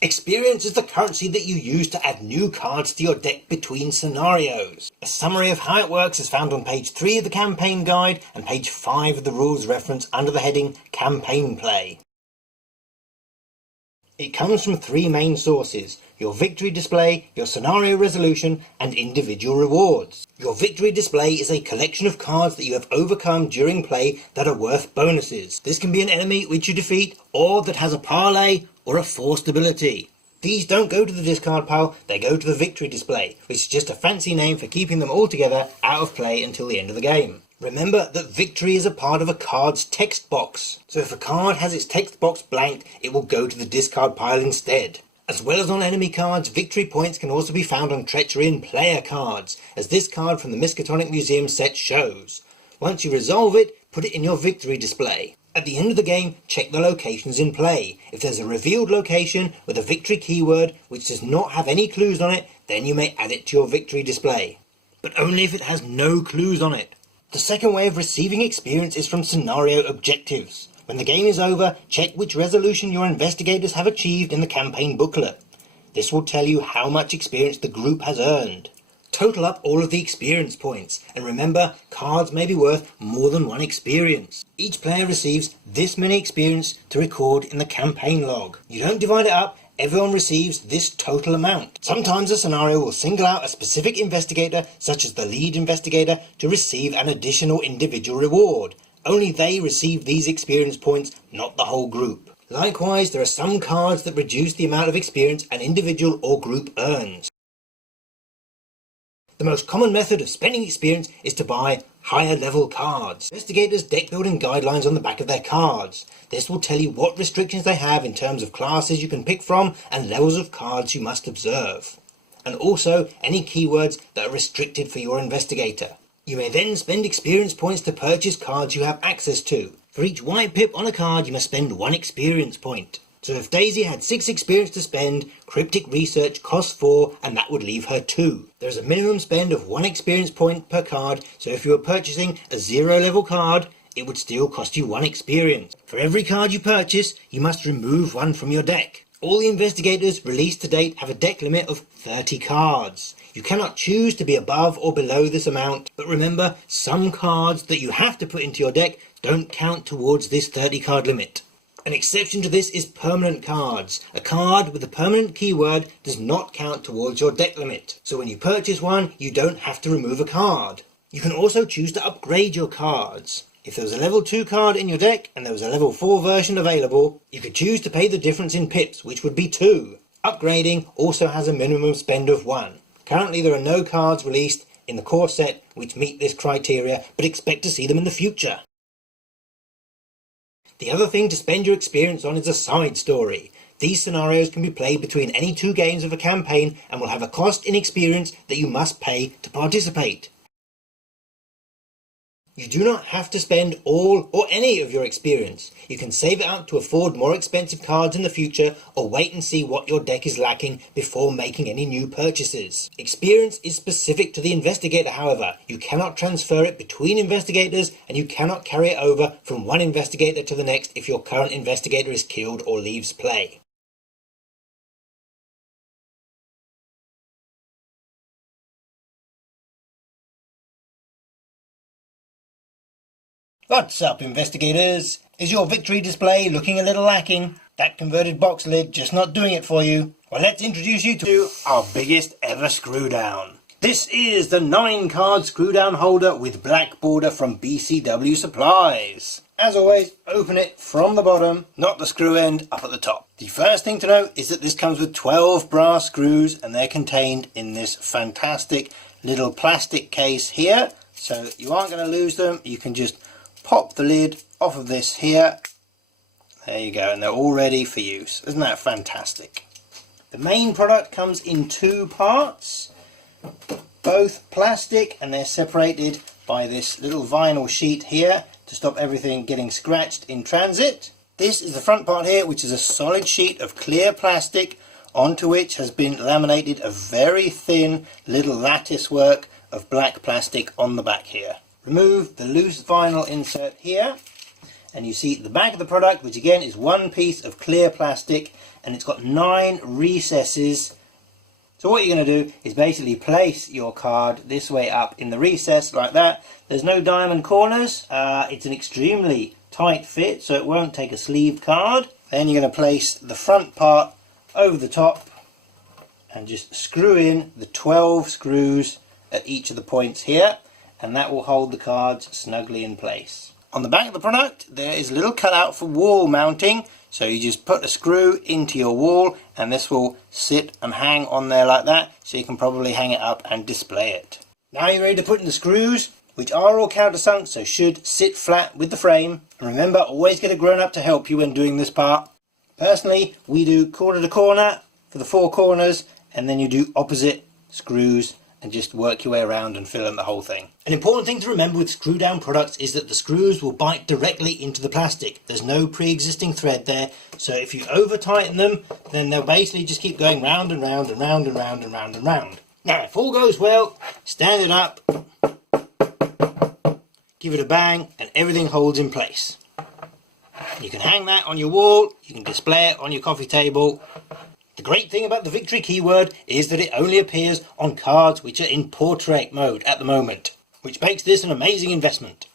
Experience is the currency that you use to add new cards to your deck between scenarios. A summary of how it works is found on page 3 of the campaign guide and page 5 of the rules reference under the heading Campaign Play. It comes from 3 main sources: your victory display, your scenario resolution, and individual rewards. Your victory display is a collection of cards that you have overcome during play that are worth bonuses. This can be an enemy which you defeat, or that has a parlay or a forced ability. These don't go to the discard pile, they go to the victory display, which is just a fancy name for keeping them all together out of play until the end of the game. Remember that victory is a part of a card's text box, so if a card has its text box blanked, it will go to the discard pile instead. As well as on enemy cards, victory points can also be found on treachery and player cards, as this card from the Miskatonic Museum set shows. Once you resolve it, put it in your victory display. At the end of the game, check the locations in play. If there's a revealed location with a victory keyword which does not have any clues on it, then you may add it to your victory display. But only if it has no clues on it. The second way of receiving experience is from scenario objectives. When the game is over, check which resolution your investigators have achieved in the campaign booklet. This will tell you how much experience the group has earned. Total up all of the experience points, and remember, cards may be worth more than 1 experience. Each player receives this many experience to record in the campaign log. You don't divide it up, everyone receives this total amount. Sometimes a scenario will single out a specific investigator, such as the lead investigator, to receive an additional individual reward. Only they receive these experience points, not the whole group. Likewise, there are some cards that reduce the amount of experience an individual or group earns. The most common method of spending experience is to buy higher level cards. Investigators' deck building guidelines on the back of their cards. This will tell you what restrictions they have in terms of classes you can pick from and levels of cards you must observe. And also any keywords that are restricted for your investigator. You may then spend experience points to purchase cards you have access to. For each white pip on a card you must spend 1 experience point. So if Daisy had 6 experience to spend, Cryptic Research costs 4 and that would leave her 2. There is a minimum spend of 1 experience point per card, so if you were purchasing a 0 level card, it would still cost you 1 experience. For every card you purchase, you must remove 1 from your deck. All the investigators released to date have a deck limit of 30 cards. You cannot choose to be above or below this amount, but remember, some cards that you have to put into your deck don't count towards this 30 card limit. An exception to this is permanent cards. A card with a permanent keyword does not count towards your deck limit, so when you purchase one, you don't have to remove a card. You can also choose to upgrade your cards. If there was a level 2 card in your deck and there was a level 4 version available, you could choose to pay the difference in pips, which would be 2. Upgrading also has a minimum spend of 1. Currently there are no cards released in the core set which meet this criteria, but expect to see them in the future. The other thing to spend your experience on is a side story. These scenarios can be played between any 2 games of a campaign and will have a cost in experience that you must pay to participate. You do not have to spend all or any of your experience. You can save it up to afford more expensive cards in the future, or wait and see what your deck is lacking before making any new purchases. Experience is specific to the investigator, however. You cannot transfer it between investigators, and you cannot carry it over from one investigator to the next if your current investigator is killed or leaves play. What's up, investigators? Is your victory display looking a little lacking? That converted box lid just not doing it for you? Well, let's introduce you to our biggest ever screw down. This is the 9-card screw down holder with black border from BCW Supplies. As always, open it from the bottom, not the screw end up at the top. The first thing to note is that this comes with 12 brass screws, and they're contained in this fantastic little plastic case here, so you aren't going to lose them. You can just pop the lid off of this here. There you go, and they're all ready for use. Isn't that fantastic? The main product comes in 2 parts, both plastic, and they're separated by this little vinyl sheet here to stop everything getting scratched in transit. This is the front part here, which is a solid sheet of clear plastic onto which has been laminated a very thin little lattice work of black plastic on the back here. Remove the loose vinyl insert here, and you see the back of the product, which again is one piece of clear plastic, and it's got 9 recesses. So what you're going to do is basically place your card this way up in the recess like that. There's no diamond corners. It's an extremely tight fit, so it won't take a sleeved card. Then you're going to place the front part over the top and just screw in the 12 screws at each of the points here, and that will hold the cards snugly in place. On the back of the product there is a little cutout for wall mounting, so you just put a screw into your wall and this will sit and hang on there like that, so you can probably hang it up and display it. Now you're ready to put in the screws, which are all countersunk, so should sit flat with the frame. And remember, always get a grown-up to help you when doing this part. Personally, we do corner to corner for the 4 corners, and then you do opposite screws and just work your way around and fill in the whole thing. An important thing to remember with screw down products is that the screws will bite directly into the plastic. There's no pre-existing thread there, so if you over tighten them, then they'll basically just keep going round and round and round and round and round and round. Now if all goes well, stand it up, give it a bang, and everything holds in place. You can hang that on your wall, you can display it on your coffee table. The great thing about the Victory keyword is that it only appears on cards which are in portrait mode at the moment, which makes this an amazing investment.